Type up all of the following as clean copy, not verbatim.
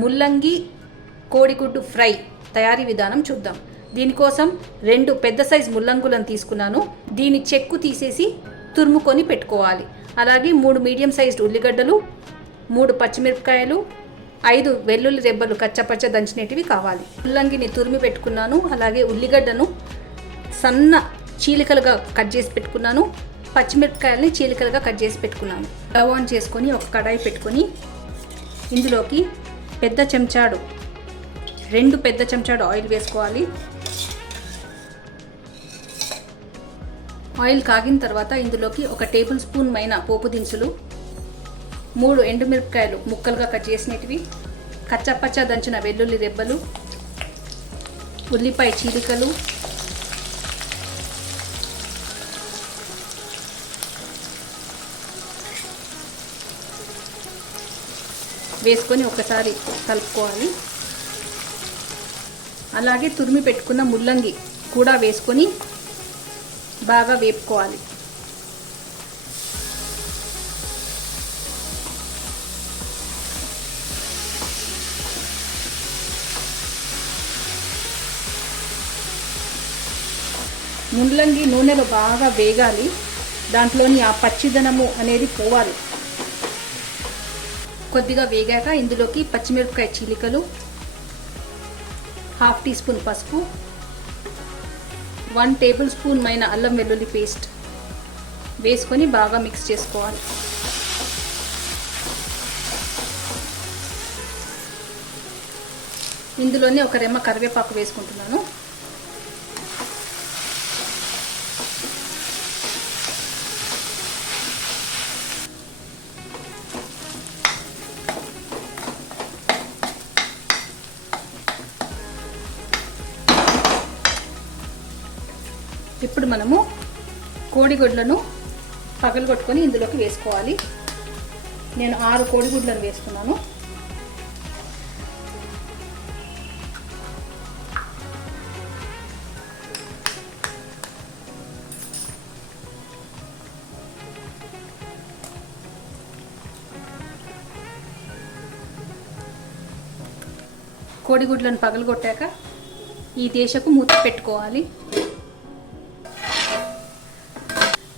ముల్లంగి కోడిగుడ్డు ఫ్రై తయారీ విధానం చూద్దాం. దీనికోసం 2 పెద్ద సైజు ముల్లంగులను తీసుకున్నాను. దీని చెక్కు తీసేసి తురుముకొని పెట్టుకోవాలి. అలాగే 3 మీడియం సైజు ఉల్లిగడ్డలు, 3 పచ్చిమిరపకాయలు, 5 వెల్లుల్లి రెబ్బలు కచ్చపచ్చ దంచినటివి కావాలి. ముల్లంగిని తురిమి పెట్టుకున్నాను. అలాగే ఉల్లిగడ్డను సన్న చీలికలుగా కట్ చేసి పెట్టుకున్నాను. పచ్చిమిరపకాయలని చీలికలుగా కట్ చేసి పెట్టుకున్నాను. స్టవ్ ఆన్ చేసుకొని ఒక కడాయి పెట్టుకొని ఇందులోకి 2 పెద్ద చెంచాడు ఆయిల్ వేసుకోవాలి. ఆయిల్ కాగిన తర్వాత ఇందులోకి 1 టేబుల్ స్పూన్ మైన పోపు దినుసులు, 3 ఎండుమిరపకాయలు ముక్కలుగా కట్ చేసినటివి, కచ్చపచ్చ దంచిన వెల్లుల్లి రెబ్బలు, ఉల్లిపాయ చీలికలు, వేసుకొని ఒకసారి కలుపుకోవాలి. అలాగే తురిమి పెట్టుకున్న ముల్లంగి కూడా వేసుకొని బాగా వేపుకోవాలి. ముల్లంగి నూనెలో బాగా వేగాలి. దాంట్లోని ఆ పచ్చిదనము అనేది పోవాలి. కొద్దిగా వేగాక ఇందులోకి పచ్చిమిరపకాయ చీలికలు, 1/2 టీ స్పూన్ పసుపు, 1 టేబుల్ స్పూన్ మైన అల్లం వెల్లుల్లి పేస్ట్ వేసుకొని బాగా మిక్స్ చేసుకోవాలి. ఇందులోనే 1 రెమ్మ కరివేపాకు వేసుకుంటున్నాను. ఇప్పుడు మనము కోడిగుడ్లను పగలగొట్టుకొని ఇందులోకి వేసుకోవాలి. నేను 6 కోడిగుడ్లను వేస్తున్నాను. కోడిగుడ్లను పగలగొట్టాక ఈ దేశపు మూత పెట్టుకోవాలి.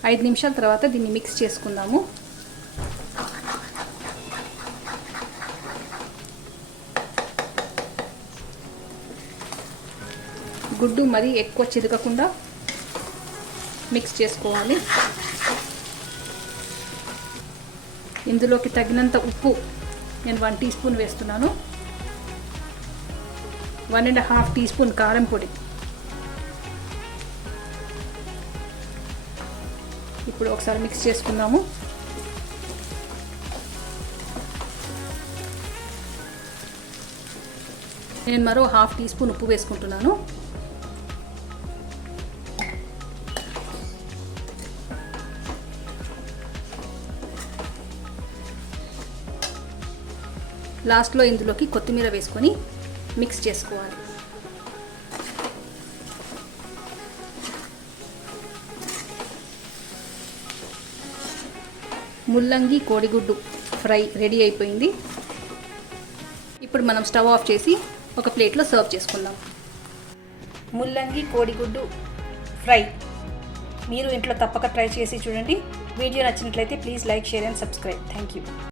5 నిమిషాల తర్వాత దీన్ని మిక్స్ చేసుకుందాము. గుడ్డు మరీ ఎక్కువ చిదకకుండా మిక్స్ చేసుకోవాలి. ఇందులోకి తగినంత ఉప్పు నేను 1 టీ స్పూన్ వేస్తున్నాను. 1.5 టీ స్పూన్ కారం పొడి. ఇప్పుడు ఒకసారి మిక్స్ చేసుకుందాము. నేను మరో 1/2 టీ స్పూన్ ఉప్పు వేసుకుంటున్నాను. లాస్ట్లో ఇందులోకి కొత్తిమీర వేసుకొని మిక్స్ చేసుకోవాలి. ముల్లంగి కోడిగుడ్డు ఫ్రై రెడీ అయిపోయింది. ఇప్పుడు మనం స్టవ్ ఆఫ్ చేసి ఒక ప్లేట్లో సర్వ్ చేసుకుందాం. ముల్లంగి కోడిగుడ్డు ఫ్రై మీరు ఇంట్లో తప్పక ట్రై చేసి చూడండి. వీడియో నచ్చినట్లయితే please like, share and subscribe. Thank you.